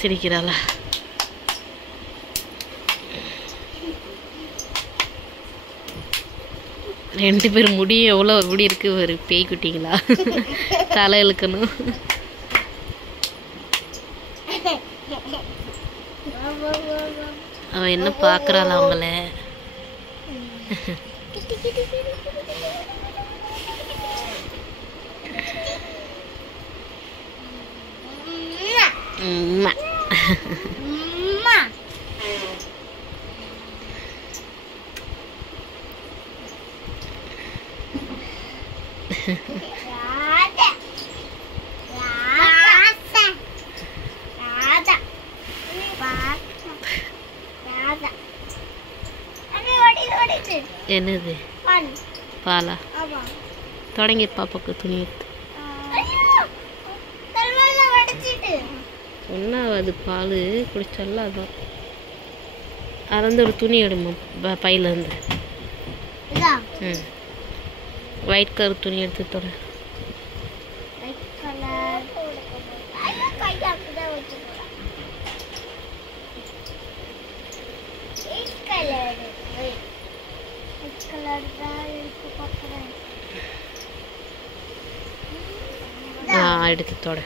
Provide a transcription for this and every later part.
சிரிக்கிறாளா? ரெண்டு பேரும் முடி எவ்வளோ முடி இருக்கு ஒரு பேய் குட்டிங்களா? தலை இழுக்கணும். அவன் என்ன பார்க்குறாளா அவங்கள? என்னது பாலா? தொடங்கி பாப்பாக்கு துணி எடுத்து என்ன அது பால் குடிச்சால அதான் அறந்து ஒரு துணி எடுமா பையில இருந்து. ஒயிட் கலர் துணி எடுத்து தர. எடுத்து தொட.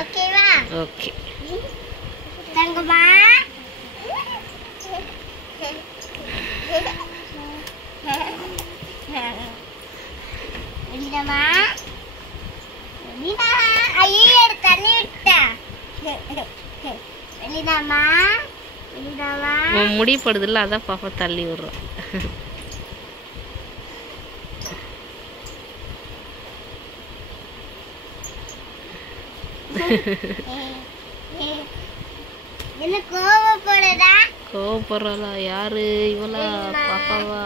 ஓகேவா? ஓகே. தங்கம்மா வெளியிடமா வெளியிடா. ஐயோ தண்ணி விட்டா. வெளியிடாமா வெளியிடாமா. முடி படுதுல்ல அதான் பாப்பா தள்ளி விடுறோம். என்ன கோவப்படுறா? கோவப்படுறாளா? யாரு இவளா? பாப்பாவா?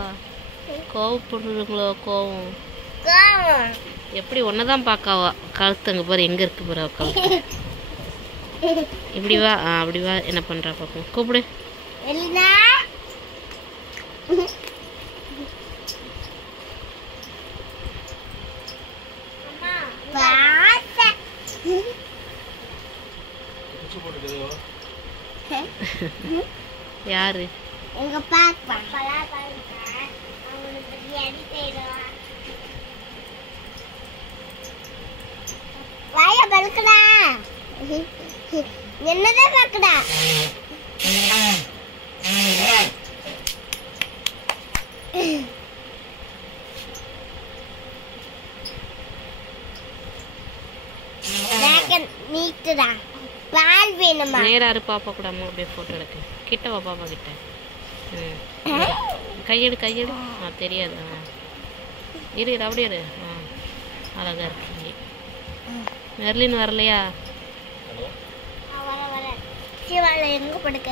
கோவப்படுறீங்களோ? கோவம் எப்படி ஒன்னதான் பார்க்காவா? கழுத்து அங்கே பாரு எங்க இருக்கு பாரு கழுத்து. இப்படி வா. அப்படி வா. என்ன பண்றா பாப்போம்? கூப்பிடு. யாரு? எங்க பாப்பா. அவனுக்கு பிரியாணி செய்யறவா. வாய பல்கடா. என்னதான் பாக்கடா? நீட்டுடா. பால் வேணுமா? நேராரு பாப்பா கூட அம்மா அப்படியே போட்டோ எடுக்க. கிட்ட வா பாப்பா கிட்ட. கையெடு கையெடு. தெரியாது. இரு அப்படியே இரு. அழகா இருக்கு. மெர்லின் வரலையா? வர சிவால எங்க படுக்க